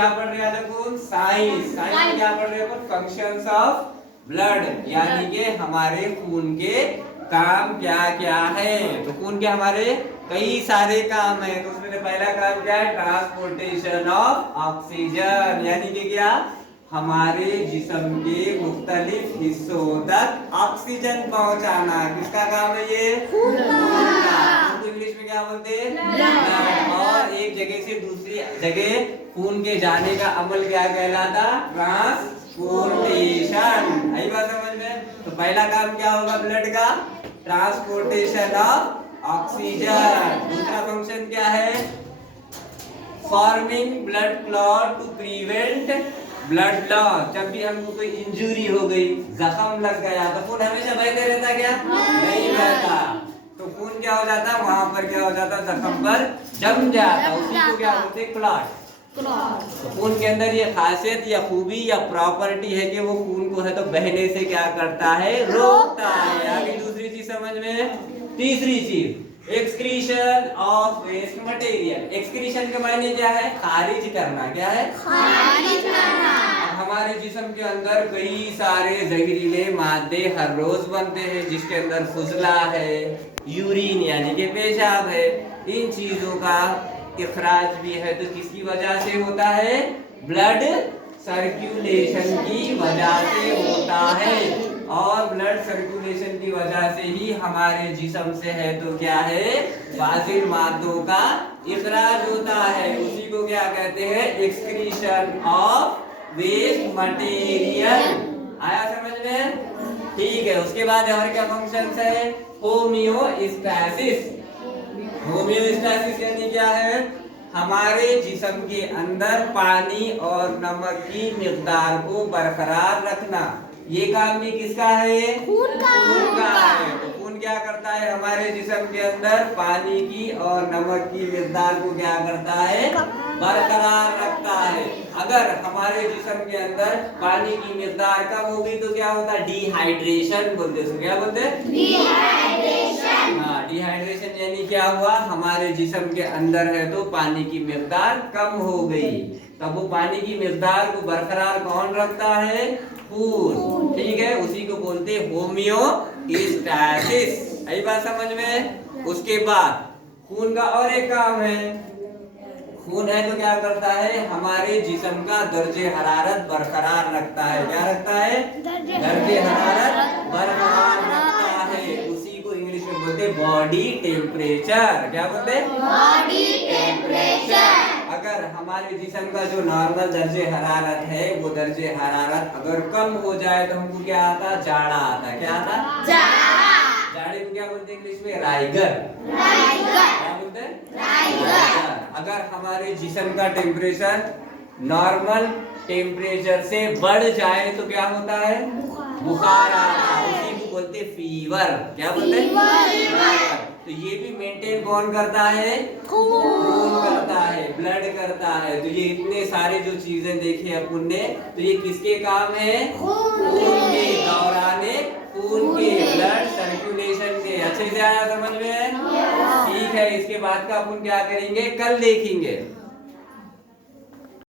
क्या पढ़ रहे हैं अपन? साइंस में क्या पढ़ रहे हैं अपन? फंक्शंस ऑफ ब्लड, यानी कि हमारे खून के काम क्या क्या है। तो खून के हमारे कई सारे काम है। तो उसमें पहला काम क्या है? ट्रांसपोर्टेशन ऑफ ऑक्सीजन, यानी कि क्या? हमारे जिस्म के मुख्तलिफ हिस्सों तक ऑक्सीजन पहुंचाना। किसका काम है ये? खून का। इंग्लिश में क्या बोलते हैं? ब्लड। और एक जगह से दूसरी जगह खून के जाने का अमल क्या कहलाता? ट्रांसपोर्टेशन। आई बात समझ में? तो पहला काम क्या होगा ब्लड का? Transportation of oxygen. दूसरा फंक्शन क्या है? Forming blood clot to prevent blood loss. जब भी हमको कोई इंजरी हो गई, जख्म लग गया, तो खून हमेशा बहते रहता क्या? नहीं बहता। तो खून क्या हो जाता? वहां पर क्या हो जाता? जख्म पर जम जाता। उसी को क्या बोलते? क्लॉट। तो खून के अंदर ये खासियत या खूबी या प्रॉपर्टी है कि वो खून को है तो बहने से क्या करता है? रोकता है। आगे दूसरी चीज समझ में। तीसरी चीज excretion of waste material. Excretion के मायने क्या है? खारिज करना। क्या है? खारिज करना। हमारे जिस्म के अंदर कई सारे जहरीले मादे हर रोज बनते हैं, जिसके अंदर फुजला है, यूरिन यानी कि पेशाब है। इन चीजों का इखराज भी है तो किसकी वजह से होता है? ब्लड सर्कुलेशन की वजह से होता है। और ब्लड सर्कुलेशन की वजह से ही हमारे जिस्म से है तो क्या है? फाजिल मादों का इखराज होता है। उसी को क्या कहते हैं? Excretion of waste material. आया समझ में? ठीक है। उसके बाद और क्या फंक्शंस है? होमियोस्टैसिस। होमियोस्टैसिस यानी क्या है? हमारे जिस्म के अंदर पानी और नमक की मिकदार को बरकरार रखना। ये काम भी किसका है? खून का है। तो खून क्या करता है? हमारे जिस्म के अंदर पानी की और नमक की मिकदार को क्या करता है? बरकरार रखता है। अगर हमारे जिस्म के अंदर पानी की मिकदार कम होगी तो क्या होता है? डिहाइड्रेशन बोलते हैं। क्या बोलते हैं? डिहाइड्रेशन। हाँ, डिहाइड्रेशन यानी क्या हुआ? हमारे जिस्म के अंदर है तो पानी की मिकदार कम हो गई। तब वो पानी की मिकदार को बरकरार कौन रखता है? खून। ठीक है। उसी को बोलते हैं होमियोस्टैसिस। यही बात समझ में। उसके बाद खून का और एक काम है। खून है तो क्या करता है? हमारे जिस्म का दर्जे हरारत बरकरार रखता है। क्या रखता है? दर्जे हरारत बरकरार रखता है। उसी को इंग्लिश में बोलते हैं बॉडी टेम्परेचर। क्या बोलते हैं? Body temperature. अगर हमारे जिस्म का जो नॉर्मल दर्जे हरारत है, वो दर्जे हरारत अगर कम हो जाए तो हमको क्या आता? जाड़ा आता। क्या आता? जाड़े को क्या बोलते हैं इंग्लिश में? राइगर। क्या बोलते हैं? राइगर। अगर हमारे जिस्म का टेम्परेचर नॉर्मल टेम्परेचर से बढ़ जाए तो क्या होता है? बुखार आता है। उसी को बोलते हैं फीवर। क्या बोलते हैं? फीवर। तो ये भी मेंटेन कौन करता है? खून करता है, ब्लड करता है। तो ये इतने सारे जो चीजें देखे अपन ने, तो ये किसके काम है? खून के दौराने, खून के ब्लड सर्कुलेशन के। अच्छे से आया समझ में? ठीक है। इसके बाद का अपन क्या करेंगे? कल देखेंगे।